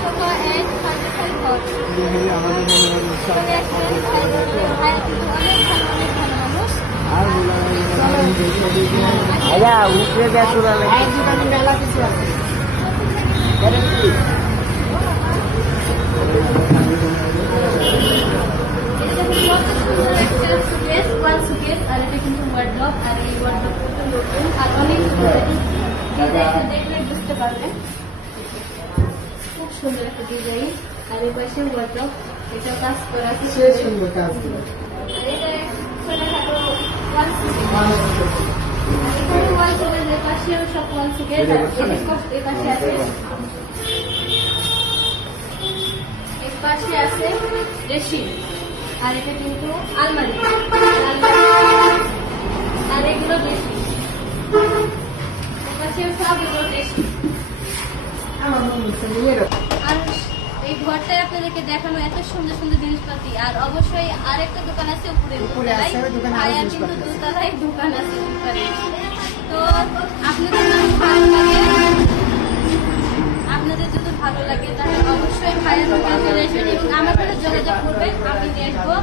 Sofa and furniture ঘর। আচ্ছা উপরে গ্যাস চলে মেলা কিছু আছে। আর এটা কিন্তু ওয়ার্ড্রপ, আর এই ওয়ার্ড্রপ কিন্তু নতুন আর অনেক দেখলে বুঝতে পারবেন। খুব সুন্দর একটা ডিজাইন। আর এই পাশে ওয়ার্ড্রপ, এটা কাজ করা আছে সুন্দর কাজ। আর এটা ছোটখাটো ওয়াল সুকেস। আর এখানে ওয়াল সুকেস, এর পাশেও সব ওয়াল সুকেস। এই পাশে আছে, এর পাশে আছে ড্রেসিং। আর এটা কিন্তু আলমারি, আর এগুলো ড্রেসিং। এর পাশে সবগুলো ড্রেসিং। আর এই ঘরটায় আপনাদেরকে দেখানো এত সুন্দর সুন্দর জিনিসপাতি। আর অবশ্যই আরেকটা দোকান আছে উপরে, ভাইয়ার কিন্তু দোতলায় দোকান আছে উপরে। তো আপনাদের যদি ভালো লাগে, আপনাদের যদি ভালো লাগে তাহলে অবশ্যই ভাইয়ার দোকানে চলে আসবেন এবং আমার সাথে যোগাযোগ করবেন, আমি নিয়ে আসবো।